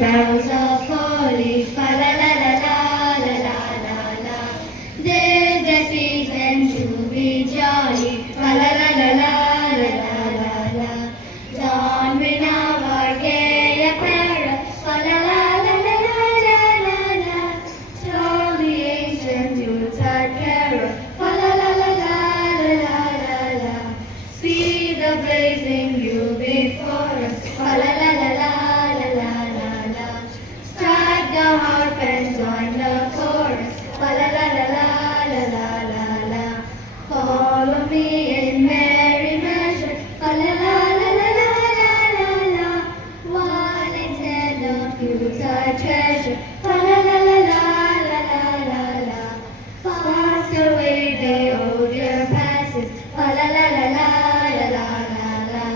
boughs of holly, fa la la la la la la la la. This the season to be jolly, fa la la la la la la la la. Don we now our gay apparel, fa la la la la la la la la. Tell the ancient Yuletide carol, fa la la la la la la la la. See the blazing view before us, fa la la la la la la la la. Strike the harp and join the chorus, fa la la la la la la la la. Follow me in merry measure, fa la la la la la la la la. One instead of Yuletide treasure, fa la la la la la la la la. Fast away the old year passes, fa la la la la la la la la.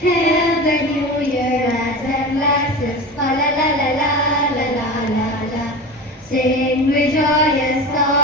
Hail the new year lads and lasses, fa la la la la la la la la. Sing with joyous song.